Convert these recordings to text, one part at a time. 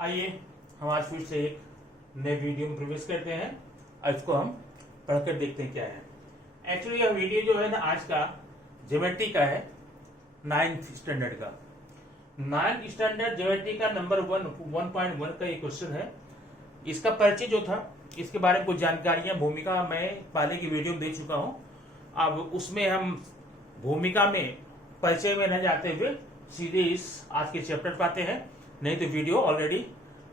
आइए हम आज फिर से एक नए वीडियो में प्रवेश करते हैं और इसको हम पढ़कर देखते हैं क्या है। एक्चुअली यह वीडियो जो है ना आज का ज्योमेट्री का है, 9th स्टैंडर्ड का। 9th स्टैंडर्ड ज्योमेट्री का नंबर 1.1 का ये क्वेश्चन है। इसका परिचय जो था, इसके बारे में कुछ जानकारियां भूमिका मैं पहले की वीडियो में दे चुका हूं। अब उसमें हम भूमिका में परिचय में न जाते हुए सीधे इस आज के चैप्टर पर आते हैं, नहीं तो वीडियो ऑलरेडी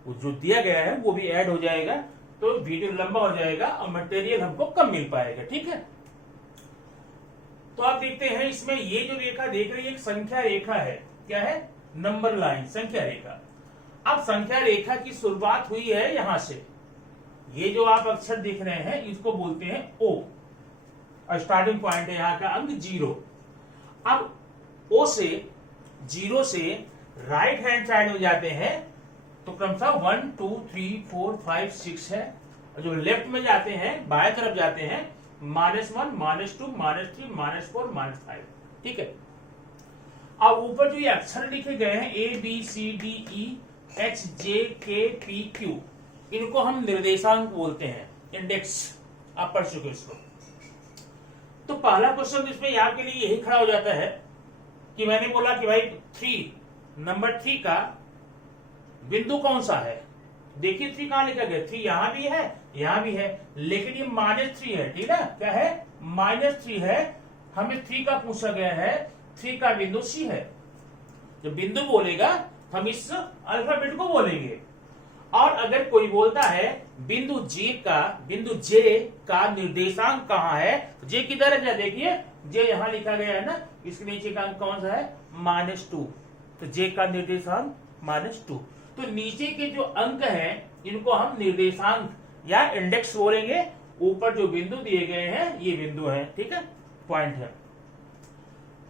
जो दिया गया है वो भी ऐड हो जाएगा, तो वीडियो लंबा हो जाएगा और मटेरियल हमको कम मिल पाएगा। ठीक है, तो आप देखते हैं इसमें ये जो रेखा देख रही है एक संख्या रेखा है। क्या है? नंबर लाइन, संख्या रेखा। अब संख्या रेखा की शुरुआत हुई है यहां से। ये जो आप अक्षर देख रहे हैं इसको बोलते हैं ओ, और स्टार्टिंग पॉइंट है यहाँ का अंक 0। अब ओ से 0 से राइट हैंड साइड में जाते हैं तो क्रमशः 1 2 3 4 5 6 है, और जो लेफ्ट में जाते हैं बाएं तरफ जाते हैं -1 -2 -3 -4 -5। ठीक है, अब ऊपर जो ये अक्षर लिखे गए हैं ABCDEHJKPQ, इनको हम निर्देशांक बोलते हैं, इंडेक्स। आप पढ़ चुके इसको। तो पहला क्वेश्चन इसमें आपके लिए यही खड़ा हो जाता है कि मैंने बोला कि भाई 3 नंबर 3 का बिंदु कौन सा है। देखिए 3 कहां लिखा गया, 3 यहां भी है यहां भी है, लेकिन ये -3 है। ठीक है, क्या है? -3 है। हमें 3 का पूछा गया है, 3 का बिंदु सी है। जब बिंदु बोलेगा हम इस अल्फाबेट को बोलेंगे। और अगर कोई बोलता है बिंदु जे का निर्देशांक कहाँ है, जे किधर है? देखिए जे यहां लिखा गया है ना, इसके नीचे का अंक कौन सा है? -2। तो जे का निर्देशांक -2। तो नीचे के जो अंक हैं इनको हम निर्देशांक या इंडेक्स बोलेंगे। ऊपर जो बिंदु दिए गए हैं ये बिंदु है। ठीक है, पॉइंट है।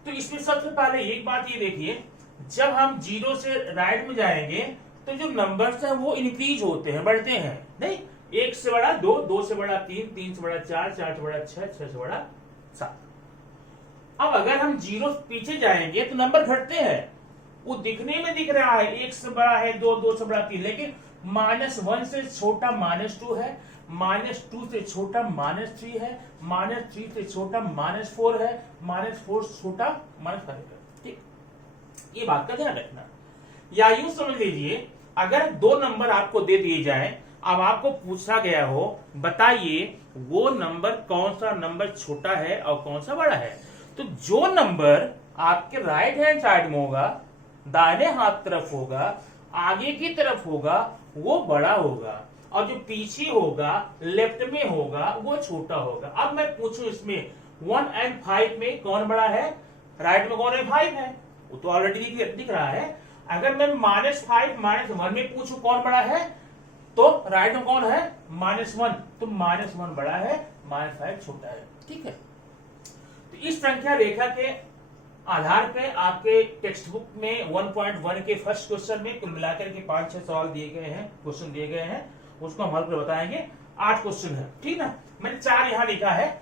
तो इसमें सबसे पहले एक बात ये देखिए, जब हम 0 से राइट में जाएंगे तो जो नंबर्स हैं वो इंक्रीज होते हैं, बढ़ते हैं। नहीं, 1 से बड़ा 2, 2 से बड़ा 3, 3 से बड़ा 4, 4 से बड़ा 6, 6 से बड़ा 7। अब अगर हम 0 पीछे जाएंगे तो नंबर घटते हैं। वो दिखने में दिख रहा है 1 से बड़ा है 2, 2 से बड़ा 3, लेकिन -1 से छोटा -2 है, -2 से छोटा -3 है, -3 से छोटा -4 है, -4 से छोटा -5 है। ठीक, ये बात का ध्यान रखना। या यूं समझ लीजिए, अगर 2 नंबर आपको दे दिए जाए, अब आपको पूछा गया हो बताइए वो नंबर कौन सा नंबर छोटा है और कौन सा बड़ा है। तो जो नंबर आपके राइट हैंड साइड में होगा, दाहिने हाथ तरफ होगा, आगे की तरफ होगा, वो बड़ा होगा, और जो पीछे होगा लेफ्ट में होगा वो छोटा होगा। अब मैं पूछूं इसमें 1 और 5 में कौन बड़ा है? राइट में कौन है? 5 है, वो तो ऑलरेडी दिख रहा है। अगर मैं -5 -1 में पूछूं कौन बड़ा है, तो राइट में कौन है? -1, तो -1 बड़ा है, -5 छोटा है। ठीक है, तो इस संख्या रेखा के आधार पे आपके टेक्स्ट बुक में 1.1 के फर्स्ट क्वेश्चन में कुल मिलाकर के 5-6 सवाल दिए गए हैं, क्वेश्चन दिए गए हैं, उसको हम हल कर बताएंगे। 8 क्वेश्चन है। ठीक ना, मैंने 4 यहां लिखा है।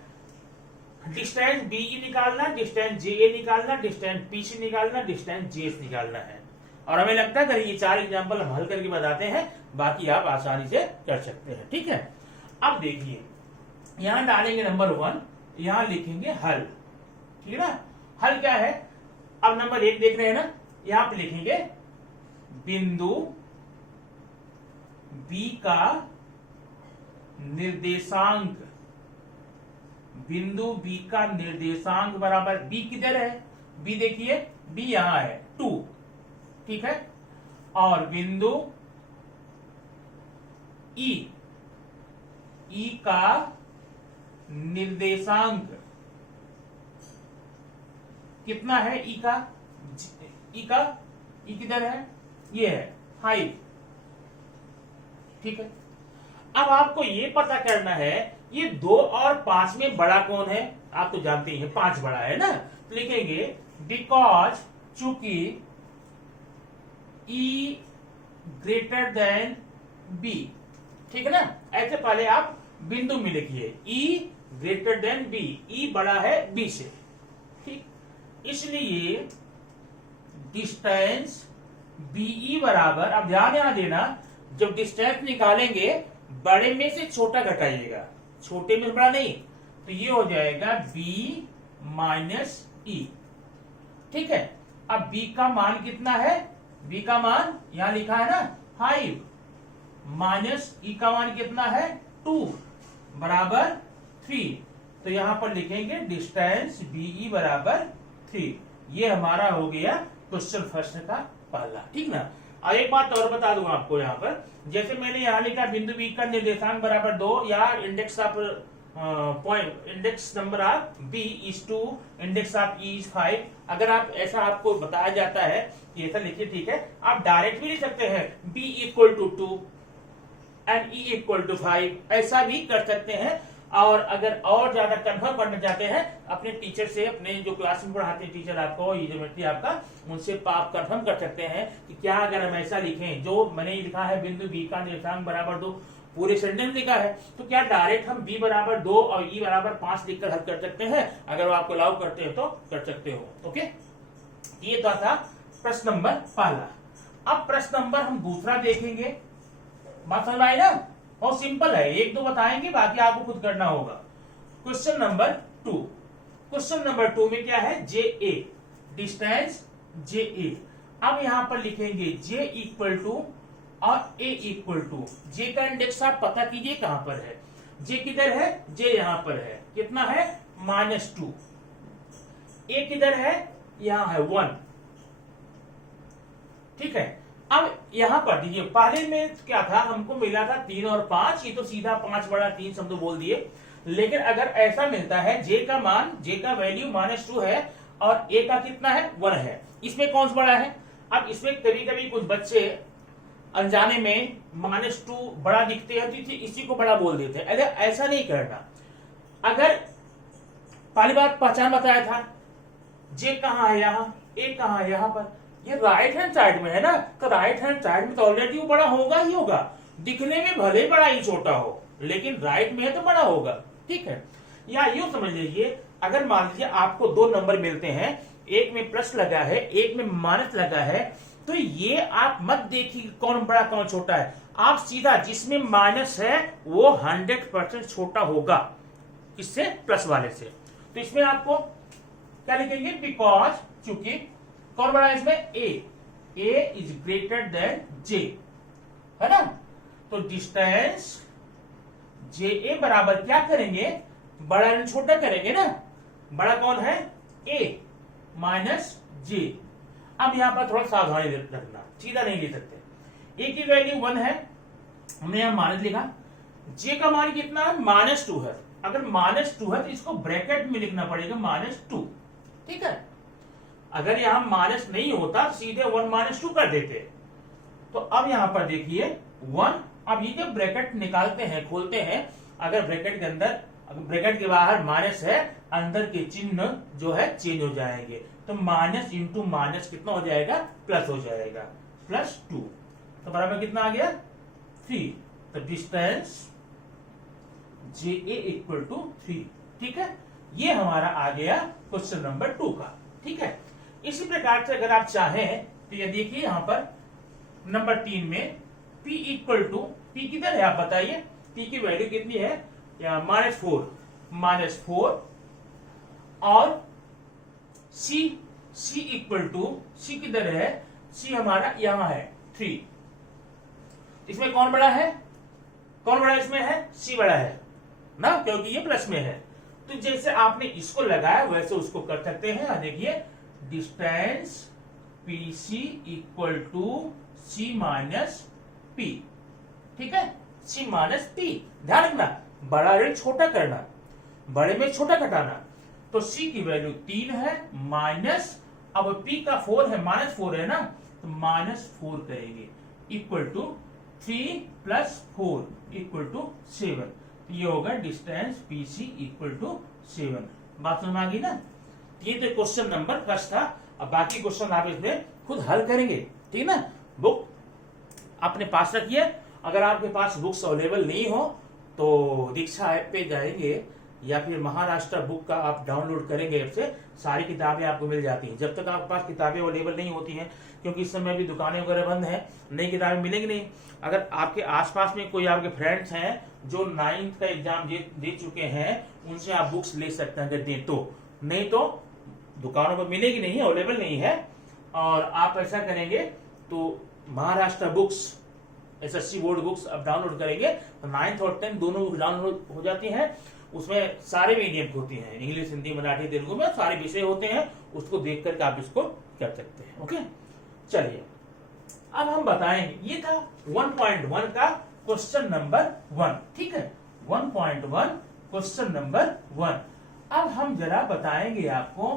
डिस्टेंस BE निकालना, डिस्टेंस JA निकालना, डिस्टेंस PC निकालना, डिस्टेंस JS निकालना है। और हमें लगता है कि ये 4 एग्जाम्पल हम हल करके बताते हैं, बाकी आप आसानी से कर सकते हैं। ठीक है, अब देखिए यहां डालेंगे नंबर 1, यहां लिखेंगे हल। ठीक है ना, हल क्या है? अब नंबर 1 देख रहे हैं ना, यहां पे लिखेंगे बिंदु B का निर्देशांक, बिंदु B का निर्देशांक बराबर B किधर है? B देखिए, B यहां है 2। ठीक है, और बिंदु E का निर्देशांक कितना है? E किधर है? ये है 5। ठीक है, अब आपको ये पता करना है ये 2 और 5 में बड़ा कौन है। आप तो जानते ही हैं 5 बड़ा है ना, तो लिखेंगे बिकॉज चूंकि E ग्रेटर देन B। ठीक है ना, ऐसे पहले आप बिंदु में लिखिए E greater than B, E बड़ा है B से। ठीक, इसलिए डिस्टेंस BE बराबर, अब ध्यान यहां देना, जब डिस्टेंस निकालेंगे बड़े में से छोटा घटाइएगा, छोटे में बड़ा नहीं, तो ये हो जाएगा b माइनस ई। ठीक है, अब b का मान कितना है, b का मान यहां लिखा है ना 5, माइनस ई का मान कितना है 2 बराबर 3। तो यहां पर लिखेंगे डिस्टेंस बीई बराबर 3। ये हमारा हो गया क्वेश्चन फर्स्ट का पहला। ठीक ना। अब एक बात और बता दूं आपको, यहाँ पर जैसे मैंने यहाँ लिखा बिंदु बी का निर्देशांक बराबर 2 या index of point, index number of B is 2, index of E is 5। अगर आप ऐसा आपको बताया जाता है कि ऐसा लिखिए, ठीक है, आप डायरेक्ट भी लिख सकते हैं B equal to 2 and E equal to 5, ऐसा भी कर सकते हैं। और अगर और ज्यादा कंफर्म करना चाहते हैं अपने टीचर से, अपने जो क्लास में पढ़ाते हैं टीचर आपको, ज्योमेट्री आपका, उनसे आप कंफर्म कर सकते हैं कि क्या अगर हम ऐसा लिखें जो मैंने लिखा है बिंदु बी का निर्देशांक बराबर 2, पूरे सेंटेंस लिखा है, तो क्या डायरेक्ट हम b बराबर 2 और e बराबर 5 लिखकर हल कर सकते हैं? अगर वो आपको अलाउ करते हो तो कर सकते हो। ओके, ये तो था प्रश्न नंबर पहला। अब प्रश्न नंबर हम दूसरा देखेंगे। बात समझ आई ना? बहुत सिंपल है, एक दो बताएंगे, बाकी आपको खुद करना होगा। Question number 2। क्वेश्चन नंबर 2 में क्या है, जे ए, डिस्टेंस जे ए। अब यहां पर लिखेंगे जे इक्वल टू और ए इक्वल टू। जे का इंडेक्स आप पता कीजिए कहां पर है, जे किधर है, जे यहां पर है, कितना है -2। ए किधर है, यहां है 1। ठीक है, अब यहां पर देखिए पहले में क्या था, हमको मिला था 3 और 5, ये तो सीधा 5 बड़ा 3 शब्द बोल दिए। लेकिन अगर ऐसा मिलता है जे का मान, जे का वैल्यू -2 है और ए का कितना है 1 है, इसमें कौन सा बड़ा है? अब इसमें कभी कभी कुछ बच्चे अनजाने में -2 बड़ा दिखते हैं तो इसी को बड़ा बोल देते हैं। ऐसा नहीं करना। अगर पहली बात पहचान बताया था, जे कहां है, यहां, ए कहां है, यहां पर, ये राइट हैंड साइड में है ना, तो राइट हैंड साइड में तो ऑलरेडी वो बड़ा होगा ही होगा, दिखने में भले बड़ा ही छोटा हो, लेकिन राइट में है तो बड़ा होगा। ठीक है, या यूं समझ लीजिए, अगर मान लीजिए आपको 2 नंबर मिलते हैं, एक में प्लस लगा है, एक में माइनस लगा है, तो ये आप मत देखिए कौन बड़ा कौन छोटा है, आप सीधा जिसमें माइनस है वो 100% छोटा होगा इससे, प्लस वाले से। तो इसमें आपको क्या लिखेंगे, बिकॉज, चूंकि कौन बड़ा है इसमें, ए इज ग्रेटर देन जे, है ना। तो डिस्टेंस जे ए बराबर क्या करेंगे, बड़ा एंड छोटा करेंगे ना। बड़ा कौन है, ए माइनस जे। अब यहां पर थोड़ा सावधानी रखना, सीधा नहीं ले सकते। ए की वैल्यू 1 है, हमने यहां माइनस लिखा। जे का मान कितना है, -2 है। अगर -2 है तो इसको ब्रैकेट में लिखना पड़ेगा -2। ठीक है, अगर यहां माइनस नहीं होता सीधे 1 -2 कर देते। तो अब यहां पर देखिए 1, अब ये जब ब्रैकेट निकालते हैं, खोलते हैं, अगर ब्रैकेट के अंदर, ब्रैकेट के बाहर माइनस है, अंदर के चिन्ह जो है चेंज हो जाएंगे। तो माइनस इंटू माइनस कितना हो जाएगा, प्लस हो जाएगा, +2। तो बराबर कितना आ गया, 3। तो distance J A equal to 3। ठीक है, ये हमारा आ गया क्वेश्चन नंबर 2 का। ठीक है, इसी प्रकार से अगर आप चाहें तो ये देखिए यहां पर नंबर 3 में P इक्वल टू, P किधर है आप बताइए, P की वैल्यू कितनी है, -4 और C इक्वल टू, C किधर है, C हमारा यहां है 3। इसमें कौन बड़ा है, कौन बड़ा इसमें है, C बड़ा है ना, क्योंकि ये प्लस में है। तो जैसे आपने इसको लगाया वैसे उसको कर सकते हैं। देखिए distance PC equal to C minus P। ठीक है, C माइनस P। ध्यान रखना, बड़ा रेट छोटा करना, बड़े में छोटा घटाना। तो C की वैल्यू 3 है, माइनस, अब P का 4 है, -4 है ना, तो -4 करेंगे, इक्वल टू 3 + 4 इक्वल टू 7। ये होगा डिस्टेंस PC इक्वल टू 7। बात समझ आ गई ना। ये तो क्वेश्चन नंबर फर्स्ट था। अब बाकी क्वेश्चन आप इसमें खुद हल करेंगे। ठीक ना, बुक अपने पास रखिए। अगर आपके पास बुक्स अवेलेबल नहीं हो तो दीक्षा ऐप पे जाएंगे या फिर महाराष्ट्र बुक का आप डाउनलोड करेंगे ऐप से, सारी किताबें आपको मिल जाती हैं। जब तक आपके पास किताबें अवेलेबल नहीं होती हैं, क्योंकि इस समय भी दुकानें वगैरह बंद हैं, नई किताबें मिलेंगी नहीं। अगर आपके आसपास में कोई आपके फ्रेंड्स हैं जो 9th का एग्जाम दे चुके हैं, उनसे आप बुक्स ले सकते हैं अगर दें तो, नहीं तो दुकानों पर मिलेगी नहीं, अवेलेबल नहीं है। और आप ऐसा करेंगे तो Maharashtra books, SSC board books अब डाउनलोड करेंगे तो 9th और 10th दोनों डाउनलोड हो जाती हैं। उसमें सारे मीडियम की होती हैं, इंग्लिश, हिंदी, मराठी, तेलुगु में सारे विषय होते हैं। उसको देख करके आप इसको कर सकते हैं। ओके, चलिए अब हम बताएंगे, ये था 1.1 का क्वेश्चन नंबर 1। ठीक है, 1.1 क्वेश्चन नंबर 1। अब हम जरा बताएंगे आपको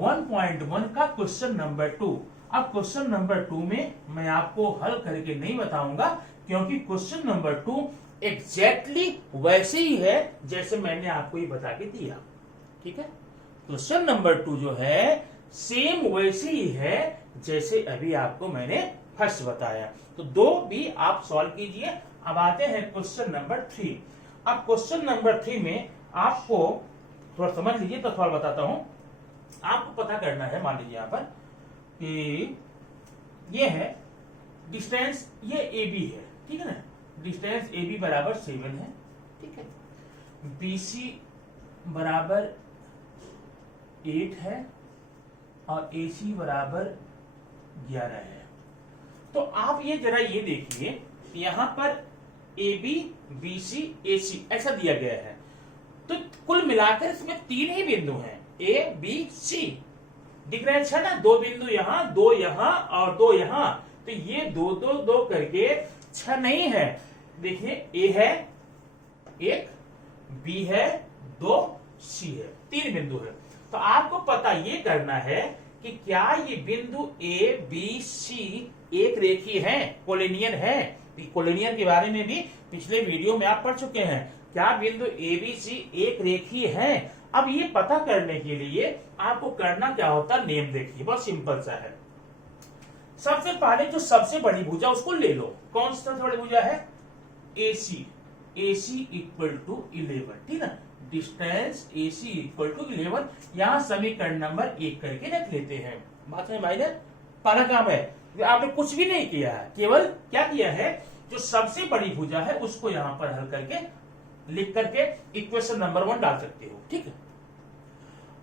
1.1 का क्वेश्चन नंबर 2। अब क्वेश्चन नंबर 2 में मैं आपको हल करके नहीं बताऊंगा, क्योंकि क्वेश्चन नंबर 2 एग्जैक्टली वैसे ही है जैसे मैंने आपको ये बता के दिया। ठीक है, क्वेश्चन नंबर 2 जो है सेम वैसे ही है जैसे अभी आपको मैंने फर्स्ट बताया। तो 2 भी आप सॉल्व कीजिए। अब आते हैं क्वेश्चन नंबर 3। अब क्वेश्चन नंबर 3 में आपको थोड़ा समझ लीजिए तो सवाल बताता हूं। आपको पता करना है, मान लीजिए यहां पर कि ये है डिस्टेंस, ये AB है। ठीक है ना, डिस्टेंस AB बराबर 7 है। ठीक है, BC बराबर 8 है और AC बराबर 11 है। तो आप ये जरा ये देखिए, यहां पर AB, BC, AC ऐसा दिया गया है। तो कुल मिलाकर इसमें 3 ही बिंदु हैं, A, B, C दिख रहे हैं ना। 2 बिंदु यहां, 2 यहां और 2 यहां। तो ये 2 2 2 करके 6 नहीं है। देखिए, A है 1, B है 2, C है 3 बिंदु है। तो आपको पता ये करना है कि क्या ये बिंदु A, B, C एक रेखीय है, कोलिनियर है। कोलिनियर के बारे में भी पिछले वीडियो में आप पढ़ चुके हैं। क्या बिंदु A, B, C एक रेखीय है? अब ये पता करने के लिए आपको करना क्या होता है, नेम देखिए, बहुत सिंपल सा है। सबसे पहले जो सबसे बड़ी भुजा उसको ले लो। कौन सा सबसे बड़ी भुजा है? AC। AC equal to 11। ठीक है, डिस्टेंस AC इक्वल टू 11। यहां समीकरण नंबर 1 करके रख लेते हैं। बात समझ में आई ना? पहला काम है, आपने कुछ भी नहीं किया है, केवल क्या किया है, जो सबसे बड़ी भुजा है उसको यहां पर हल करके लिख करके इक्वेशन नंबर 1 डाल सकते हो। ठीक है,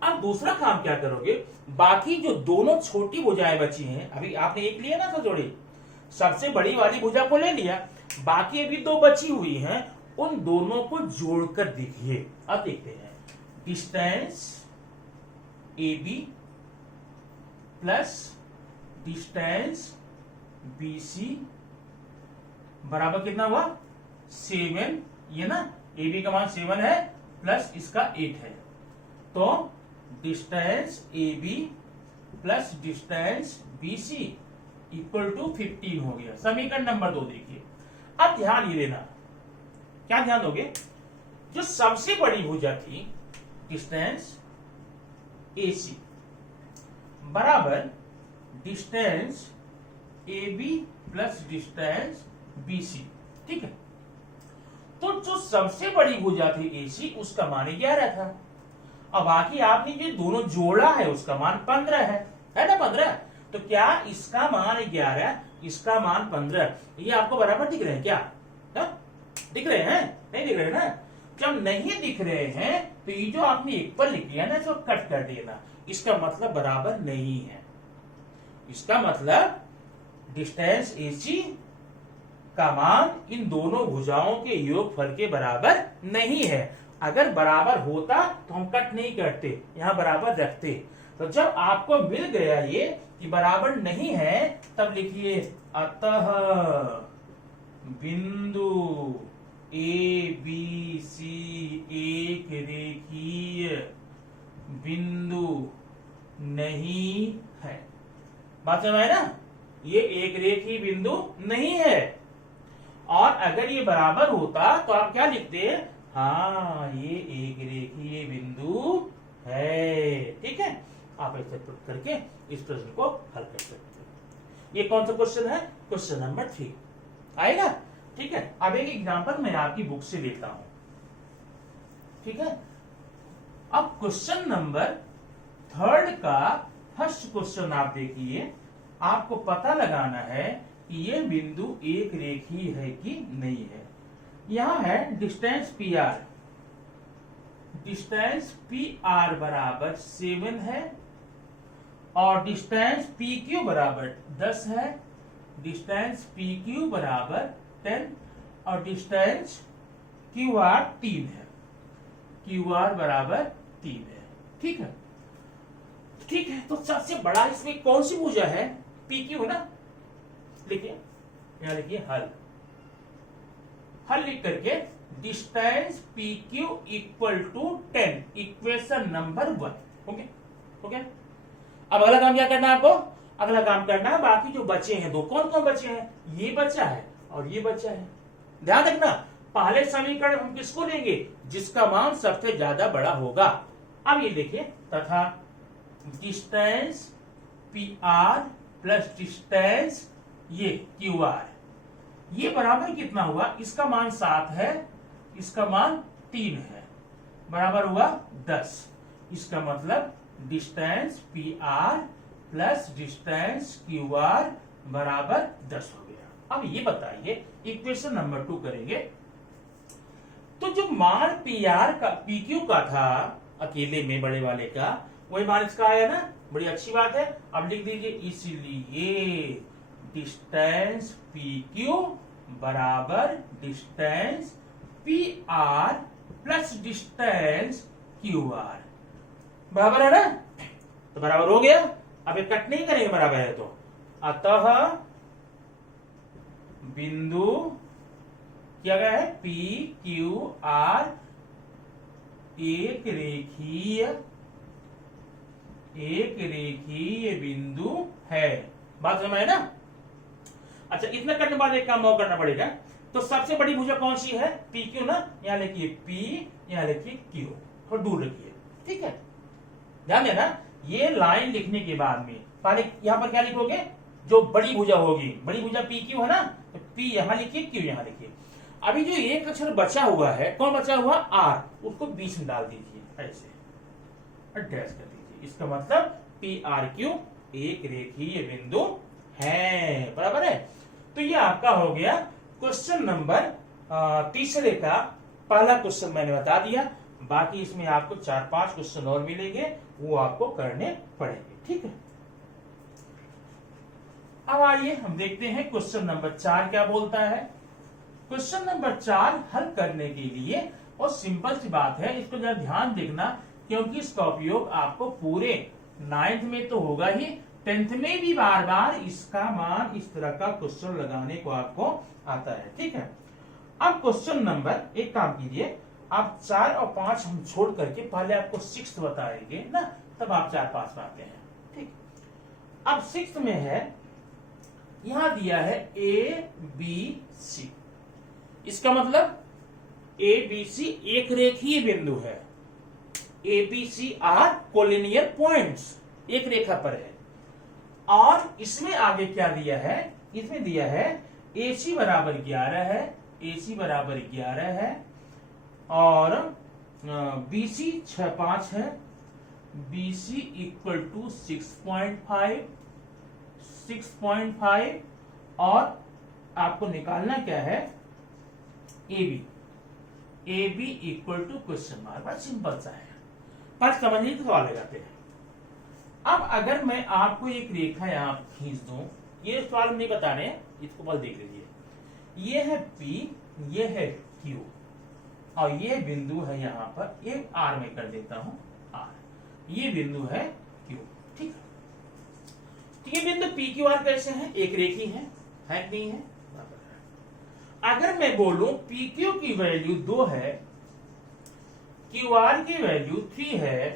अब दूसरा काम क्या करोगे, बाकी जो दोनों छोटी भुजाएं बची हैं, अभी आपने एक लिया ना, तो जोड़ी सबसे बड़ी वाली भुजा को ले लिया, बाकी अभी 2 बची हुई हैं, उन दोनों को जोड़कर देखिए। अब देखते हैं, distance AB plus distance BC बराबर कितना हुआ? 7। ये ना AB का मान 7 है प्लस इसका 8 है, तो distance AB plus distance BC equal to 15 हो गया। समीकरण नंबर 2 देखिए। अब ध्यान ये देना, क्या ध्यान दोगे, जो सबसे बड़ी भुजा थी डिस्टेंस AC बराबर distance AB plus distance BC। ठीक है, तो जो सबसे बड़ी भुजा थी AC उसका मान 11 था। अब बाकी आपने जो दोनों जोड़ा है उसका मान 15 है ना 15। तो क्या इसका मान 11, इसका मान 15, ये आपको बराबर दिख रहे हैं क्या? दिख रहे हैं? नहीं दिख रहे ना? जब नहीं दिख रहे हैं तो ये जो आपने एक पर लिख लिया ना, इसको कट कर देना। इसका मतलब बराबर नहीं है। इसका मतलब डिस्टेंस AC का मान इन दोनों भुजाओं के योगफल के बराबर नहीं है। अगर बराबर होता तो हम कट नहीं करते, यहां बराबर रखते। तो जब आपको मिल गया ये कि बराबर नहीं है, तब लिखिए अतः बिंदु ABC एक रेखीय बिंदु नहीं है। बात समझ आए ना? ये एक रेखीय बिंदु नहीं है। और अगर ये बराबर होता तो आप क्या लिखते? हाँ, ये एक रेखीय बिंदु है। ठीक है, आप ऐसे करके इस प्रश्न को हल कर सकते हैं। ये कौन सा क्वेश्चन है? क्वेश्चन नंबर 3 आएगा। ठीक है, अब एक एग्जांपल मैं आपकी बुक से लेता हूं। ठीक है, अब क्वेश्चन नंबर 3 का फर्स्ट क्वेश्चन आप देखिए, आपको पता लगाना है कि ये बिंदु एक रेखीय है कि नहीं है। यहां है distance P R, distance P R बराबर 7 है और डिस्टेंस पी क्यू बराबर 10 है, डिस्टेंस पी क्यू बराबर 10 और डिस्टेंस क्यू आर 3 है, क्यू आर बराबर 3 है। ठीक है, ठीक है। तो सबसे बड़ा इसमें कौन सी भुजा है? पी क्यू है ना। लिखिए, यहां लिखिए हल, हल लिख करके distance P Q equal to 10, equation number 1। Okay, okay. अब अगला काम क्या करना है आपको? अगला काम करना है बाकी जो बचे हैं दो, कौन कौन बचे हैं? ये बचा है और ये बचा है। ध्यान रखना, पहले समीकरण हम किसको लेंगे? जिसका मान सबसे ज्यादा बड़ा होगा। अब ये देखिए, तथा distance P R plus distance ये क्यू आर, ये बराबर कितना हुआ? इसका मान 7 है, इसका मान 3 है, बराबर हुआ 10। इसका मतलब distance P R plus distance Q R बराबर 10 हो गया। अब ये बताइए, इक्वेशन नंबर 2 करेंगे। तो जो मान पी आर का पी क्यू का था अकेले में बड़े वाले का, वही मान इसका आया ना, बड़ी अच्छी बात है। अब लिख दीजिए, इसलिए डिस्टेंस पी क्यू बराबर distance P R plus distance Q R, बराबर है ना। तो बराबर हो गया। अब ये कट नहीं करेंगे, बराबर है तो। अतः बिंदु क्या गया है? पी क्यू आर एक रेखीय बिंदु है। बात समझ में ना। अच्छा, इतना करने के बाद एक काम और करना पड़ेगा। तो सबसे बड़ी भुजा कौन सी है? पी क्यू ना। यहां लिखिए पी, यहां लिखिए क्यू, और दूर रखिए। ठीक है, ध्यान देना, ये लाइन लिखने के बाद में पहले यहां पर क्या लिखोगे? जो बड़ी भुजा होगी, बड़ी भुजा पी क्यू है ना, तो पी यहां लिखिए, क्यू यहां लिखिए। अभी जो एक अक्षर बचा हुआ है, कौन बचा हुआ? आर, उसको बीच में डाल दीजिए ऐसे, एड्रेस कर दीजिए। इसका मतलब पी आर क्यू एक रेखीय बिंदु है, बराबर है। तो ये आपका हो गया क्वेश्चन नंबर 3 का पहला क्वेश्चन मैंने बता दिया। बाकी इसमें आपको 4-5 क्वेश्चन और मिलेंगे, वो आपको करने पड़ेंगे। ठीक है, अब आइए हम देखते हैं क्वेश्चन नंबर 4 क्या बोलता है। क्वेश्चन नंबर 4 हल करने के लिए और सिंपल सी बात है, इसको जरा ध्यान देखना, क्योंकि इसका उपयोग आपको पूरे 9th में तो होगा ही, 10th में भी बार बार इसका मान इस तरह का क्वेश्चन लगाने को आपको आता है। ठीक है, अब क्वेश्चन नंबर, एक काम कीजिए, आप 4 और 5 हम छोड़ करके पहले आपको 6th बताएंगे ना, तब आप 4-5 पाते हैं। ठीक, अब 6th में है, यहां दिया है ए बी सी। इसका मतलब ए बी सी एक रेखीय बिंदु है। A B C are collinear points, एक रेखा पर है। और इसमें आगे क्या दिया है? इसमें दिया है ए सी बराबर 11 है, ए सी बराबर 11 है, और बी सी 6-5 है, बी सी इक्वल टू 6.5, और आपको निकालना क्या है? A B equal to question mark. बस सिंपल सा है, पर समझने तो सवाल लगाते हैं। अब अगर मैं आपको एक रेखा यहां खींच दूं, ये सवाल नहीं बता रहे हैं, इसको बस देख लीजिए। ये है P, ये है Q, और ये बिंदु है यहां पर, ये R में कर देता हूं R, ये बिंदु है Q। ठीक है, तो ये बिंदु P Q R कैसे है? एक रेखी है नहीं है? अगर मैं बोलूं पी क्यू की वैल्यू 2 है, क्यू आर की वैल्यू 3 है,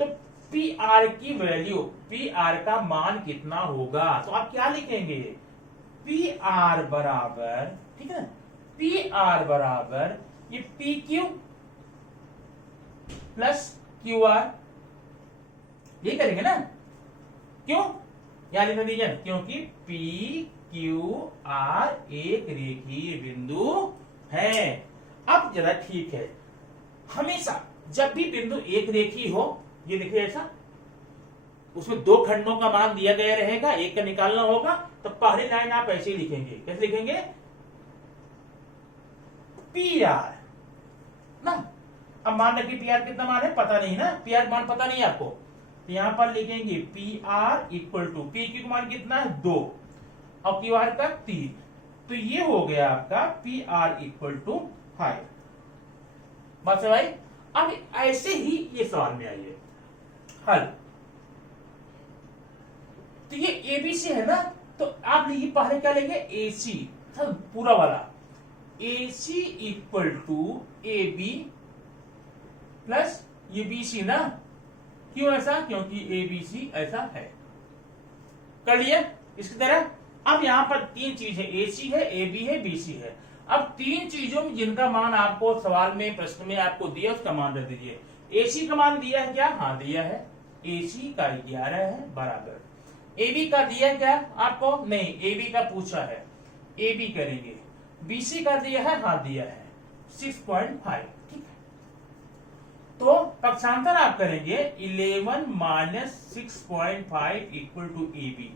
तो पी आर की वैल्यू, पी आर का मान कितना होगा? तो आप क्या लिखेंगे? पी आर बराबर, ठीक है ना, पी आर बराबर ये P Q plus Q R, ये करेंगे ना। क्यों? यहां लिखना दीजिए, क्योंकि पी क्यू आर एक रेखीय बिंदु है। अब जरा ठीक है, हमेशा जब भी बिंदु एक रेखी हो, ये देखिए ऐसा, उसमें दो खंडों का मान दिया गया रहेगा, एक का निकालना होगा, तो पहली लाइन आप ऐसे ही लिखेंगे। कैसे लिखेंगे? पी आर ना। अब मान रखिए पी आर कितना मान है पता नहीं ना, पी आर मान पता नहीं आपको, तो यहां पर लिखेंगे P R equal to, P Q मान कितना है 2 और क्यू आर का 3, तो ये हो गया आपका पी आर इक्वल टू 5। बात है भाई। अब ऐसे ही ये सवाल में आइए हल, तो ये एबीसी है ना, तो आप ये पहले क्या लेंगे? एसी पूरा वाला, AC equal to A B plus ये बीसी ना। क्यों ऐसा? क्योंकि ABC ऐसा है। कर लिया इसकी तरह। अब यहां पर तीन चीज है, AC है, AB है, BC है। अब तीन चीजों में जिनका मान आपको सवाल में प्रश्न में आपको दिया उसका मान रख दीजिए। AC का मान दिया है क्या? हाँ दिया है, AC का 11 है बराबर। AB का दिया है क्या आपको? नहीं, AB का पूछा है, AB करेंगे। BC का दिया है, हाँ दिया है 6.5। ठीक है, तो पक्षांतर आप करेंगे 11 माइनस 6.5 इक्वल टू AB।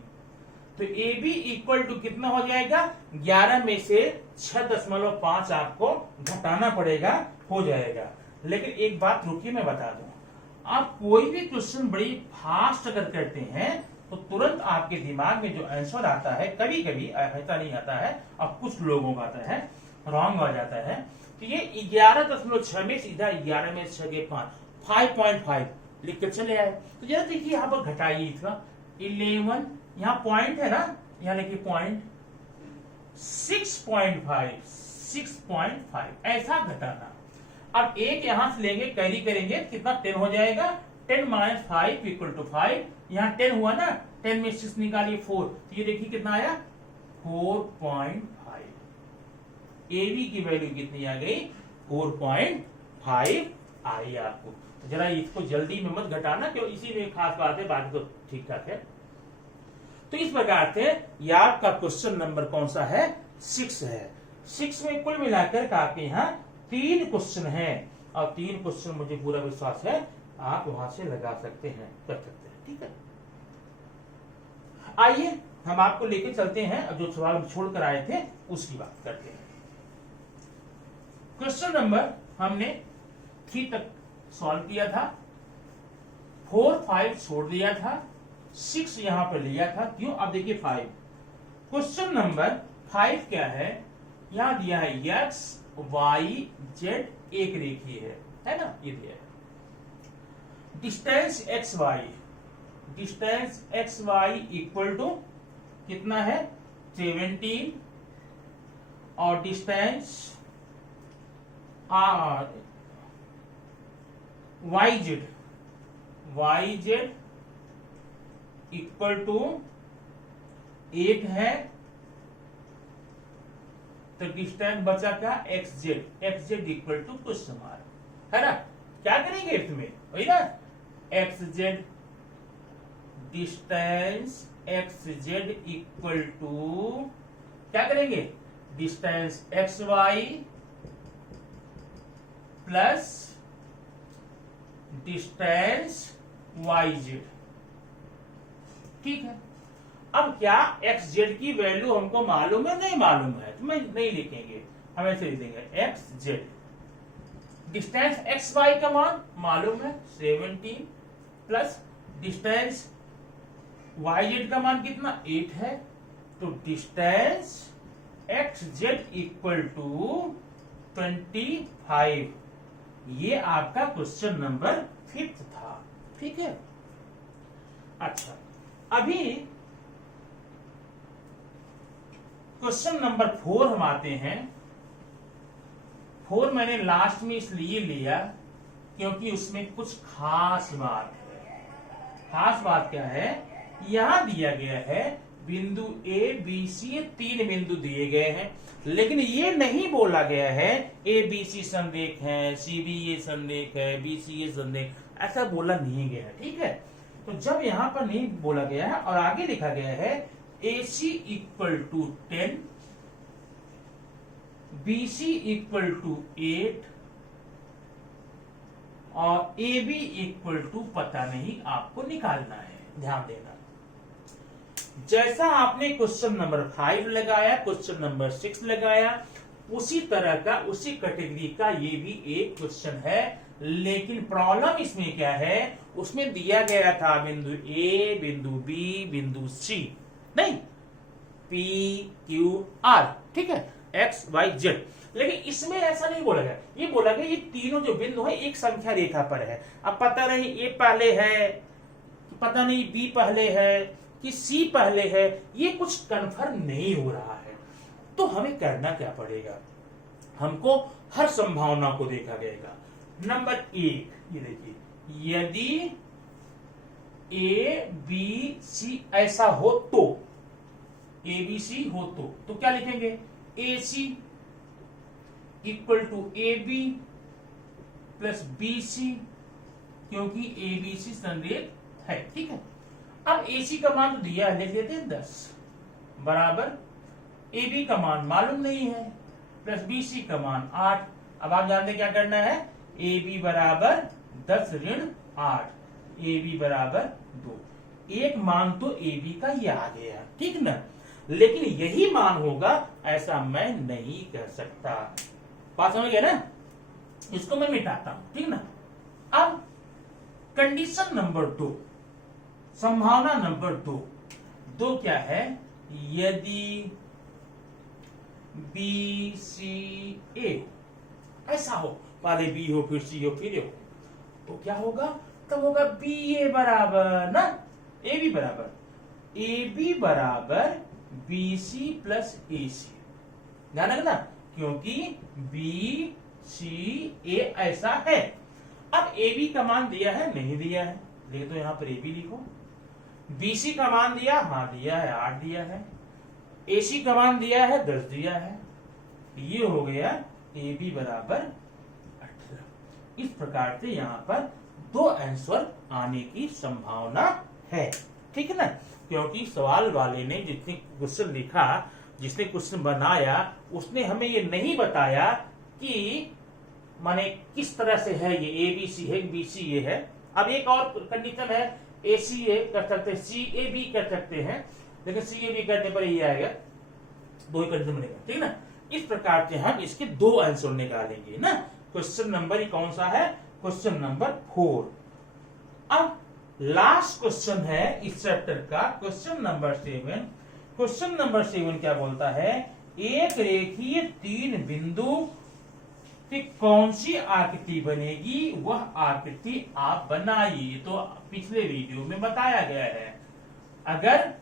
तो AB इक्वल टू कितना हो जाएगा? 11 में से 6.5 आपको घटाना पड़ेगा, हो जाएगा। लेकिन एक बात रुकिए मैं बता दूं, आप कोई भी क्वेश्चन बड़ी फास्ट अगर करते हैं तो तुरंत आपके दिमाग में जो आंसर आता है, कभी कभी ऐसा नहीं आता है और कुछ लोगों का आता है रॉन्ग आ जाता है। तो ये 11.6 में सीधा 11 में 6 के 5 लिख कर चले आए। तो जरा देखिए यहाँ पर घटाइए इसका 11, यहाँ पॉइंट है ना, यहाँ लिखिए पॉइंट 6.5 ऐसा घटाना। अब एक यहां से लेंगे, कैरी करेंगे, कितना 10 हो जाएगा। 10 माइनस 5 इक्वल टू 5, यहाँ 10 हुआ ना, 10 में 6 निकालिए 4, तो ये देखिए कितना आया 4.5। AB की वैल्यू कितनी आ गई? 4.5 आई आपको। तो जरा इसको जल्दी में मत घटाना, क्यों इसी में खास बात है, बाकी तो ठीक ठाक है। तो इस प्रकार से ये आपका क्वेश्चन नंबर कौन सा है? 6 है। 6 में कुल मिलाकर आपके यहाँ 3 क्वेश्चन है, और 3 क्वेश्चन मुझे पूरा विश्वास है आप वहां से लगा सकते हैं, कर सकते हैं। ठीक है, आइए हम आपको लेके चलते हैं, अब जो सवाल छोड़कर आए थे उसकी बात करते हैं। क्वेश्चन नंबर हमने 3 तक सॉल्व किया था, 4, 5 छोड़ दिया था, 6 यहां पर लिया था। क्यों? अब देखिए 5, क्वेश्चन नंबर 5 क्या है? यहां दिया है x y z एक रेखीय है ना, ये दिया है। Distance X Y equal to कितना है? 17, और distance Y Z equal to 8 है। तो डिस्टेंस बचा क्या? X Z equal to question mark, है ना। क्या करेंगे इसमें? वही ना, X Z distance X Z equal to क्या करेंगे? Distance X Y plus distance Y Z. ठीक है, अब क्या एक्स जेड की वैल्यू हमको मालूम है? नहीं मालूम है तो मैं नहीं लिखेंगे, हम ऐसे लिख देंगे X Z. Distance X Y का मान मालूम है 17, प्लस डिस्टेंस वाई जेड का मान कितना? 8 है। तो distance X Z equal to 25। ये आपका क्वेश्चन नंबर 5 था। ठीक है, अच्छा अभी क्वेश्चन नंबर 4 हम आते हैं। 4 मैंने लास्ट में इसलिए लिया क्योंकि उसमें कुछ खास बात है। खास बात क्या है? यहां दिया गया है बिंदु A B C, 3 बिंदु दिए गए हैं, लेकिन ये नहीं बोला गया है A B C संरेख है, C B A संरेख है, B C A संरेख, ऐसा बोला नहीं गया है। ठीक है, तो जब यहां पर नहीं बोला गया है और आगे लिखा गया है AC equal to 10, BC equal to 8, और ए बी इक्वल टू पता नहीं आपको निकालना है। ध्यान देना, जैसा आपने क्वेश्चन नंबर 5 लगाया, क्वेश्चन नंबर 6 लगाया, उसी तरह का, उसी कैटेगरी का ये भी एक क्वेश्चन है। लेकिन प्रॉब्लम इसमें क्या है, उसमें दिया गया था बिंदु ए, बिंदु बी, बिंदु सी, नहीं पी क्यू आर, ठीक है, एक्स वाई जेड। लेकिन इसमें ऐसा नहीं बोला गया, ये बोला गया ये तीनों जो बिंदु है एक संख्या रेखा पर है। अब पता नहीं ए पहले है, पता नहीं बी पहले है कि सी पहले है, ये कुछ कंफर्म नहीं हो रहा है। तो हमें करना क्या पड़ेगा, हमको हर संभावना को देखा जाएगा। नंबर 1 ये देखिए, यदि ए बी सी ऐसा हो तो, ए बी सी हो तो क्या लिखेंगे, A C equal to A B plus B C, क्योंकि ए बी सी संरेख है, ठीक है। अब ए सी का मान तो दिया है, लिख देते हैं 10 बराबर ए बी का मान मालूम नहीं है प्लस बी सी का मान 8। अब आप जानते क्या करना है, ए बी बराबर 10 ऋण 8, ए बी बराबर 2। एक मान तो ए बी का ये आ गया, ठीक ना, लेकिन यही मान होगा ऐसा मैं नहीं कह सकता। बात समझ गया ना, इसको मैं मिटाता हूं, ठीक ना। अब कंडीशन नंबर 2, संभावना नंबर 2 क्या है, यदि बी सी ए ऐसा हो, पहले बी हो फिर सी हो फिर ए हो, तो क्या होगा, तब होगा बी ए बराबर ना ए बी बराबर, ए बी बराबर बी सी प्लस ए सी। ध्यान रखना, क्योंकि बी सी ए ऐसा है। अब ए बी का मान दिया है, नहीं दिया है, लेकिन तो यहां पर ए बी लिखो। बी सी का मान दिया, हाँ दिया है, 8 दिया है। ए सी का मान दिया है, 10 दिया है। ये हो गया ए बी बराबर 18। इस प्रकार से यहाँ पर 2 आंसर आने की संभावना है, ठीक है ना। क्योंकि सवाल वाले ने जितने क्वेश्चन लिखा, जिसने क्वेश्चन बनाया, उसने हमें ये नहीं बताया कि माने किस तरह से है, ये ए बी सी है, बी सी ए है। अब एक और कंडीशन है, ए सी ए कर सकते हैं, सी ए बी कर सकते हैं, लेकिन सी ए बी करने पर ये आएगा, 2 ही कंडीशन बनेगा, ठीक ना। इस प्रकार से हम इसके 2 आंसर निकालेंगे ना। क्वेश्चन नंबर कौन सा है, क्वेश्चन नंबर 4। अब लास्ट क्वेश्चन है इस चैप्टर का, क्वेश्चन नंबर 7। क्वेश्चन नंबर 7 क्या बोलता है, एक रेखीय 3 बिंदु की कौन सी आकृति बनेगी, वह आकृति आप बनाइए। तो पिछले वीडियो में बताया गया है, अगर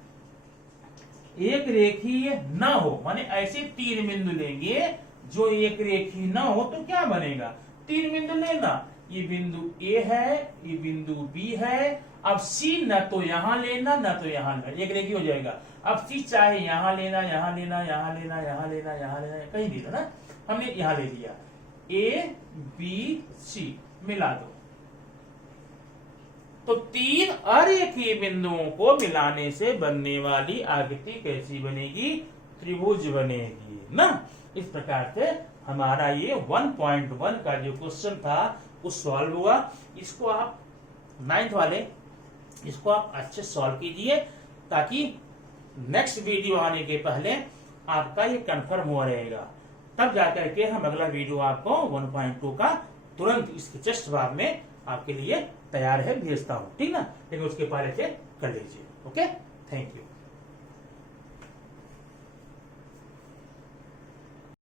एक रेखीय न हो, माने ऐसे 3 बिंदु लेंगे जो एक रेखीय न हो, तो क्या बनेगा, 3 बिंदु लेना, ये बिंदु ए है, ये बिंदु बी है। अब सी न तो यहां लेना, न तो यहां लेना, एक रेखीय हो जाएगा। अब सी चाहे यहां लेना, यहां लेना, यहां लेना, यहां लेना, यहां लेना, कहीं भी लेना, हमने यहां ले लिया। ए बी सी मिला दो, तो 3 अरेखीय बिंदुओं को मिलाने से बनने वाली आकृति कैसी बनेगी, त्रिभुज बनेगी ना। इस प्रकार से हमारा ये 1.1 का जो क्वेश्चन था वो सॉल्व हुआ। इसको आप 9th वाले इसको आप अच्छे सॉल्व कीजिए, ताकि नेक्स्ट वीडियो आने के पहले आपका ये कंफर्म हुआ रहेगा। तब जाकर के हम अगला वीडियो आपको 1.2 का तुरंत इसके जस्ट बाद में आपके लिए तैयार है, भेजता हूं, ठीक ना। लेकिन उसके पहले से कर लीजिए। Okay, thank you.